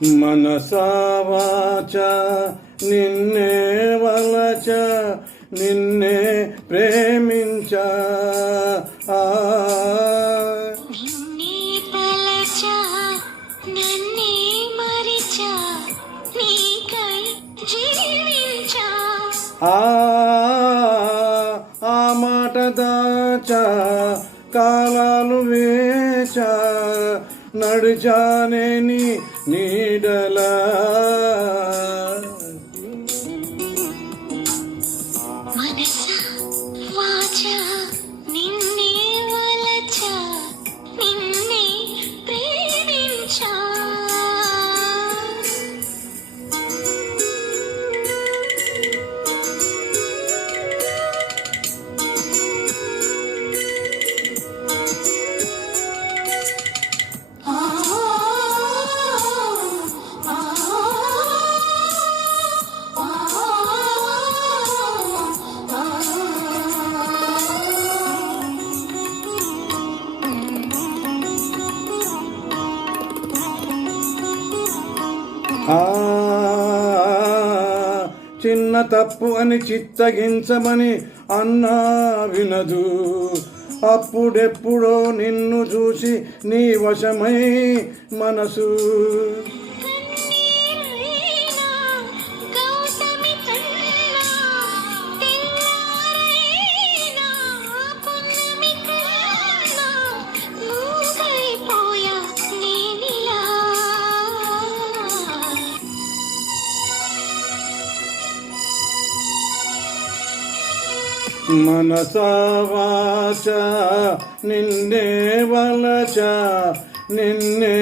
మనసా వాచ నిన్నే వలచ నిన్నే ప్రేమించ నిన్నే తలచ నన్నే మరిచ నీకై జీవించ ఆ మాట దాచ కాలాలు వేచ నడిచానే నీ నీడలా మనసా వాచ నిన్నే వలచ నిన్నే ప్రేమించ చిన్న తప్పు అని చిత్తగించమని అన్నా వినదు. అప్పుడెప్పుడో నిన్ను చూసి నీ వశమై మనసు మనసా వాచ నిన్నే వలచ నిన్నే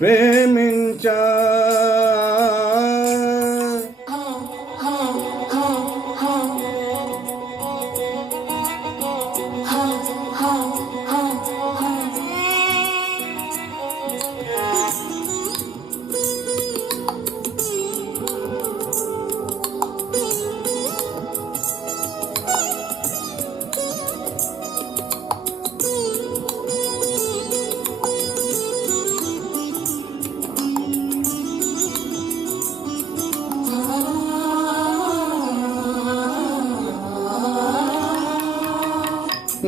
ప్రేమించ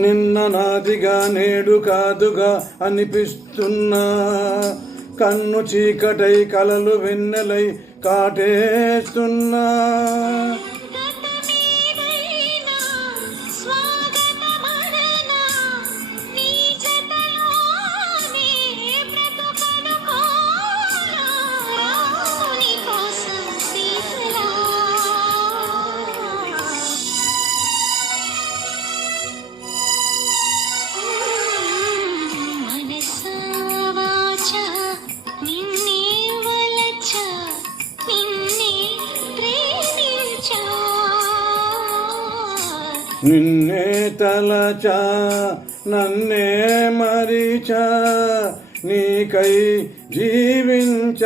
నిన్న నాదిగా నేడు కాదుగా అనిపిస్తున్నా. కన్ను చీకటై కలలు వెన్నెలై కాటేస్తున్నా. నిన్నే తలచ నన్నే మరిచ నీకై జీవించ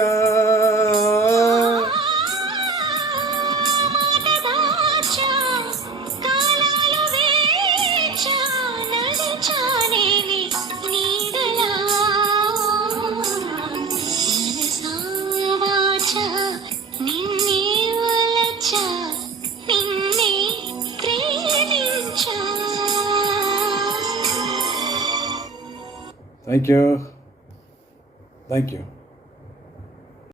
Thank you.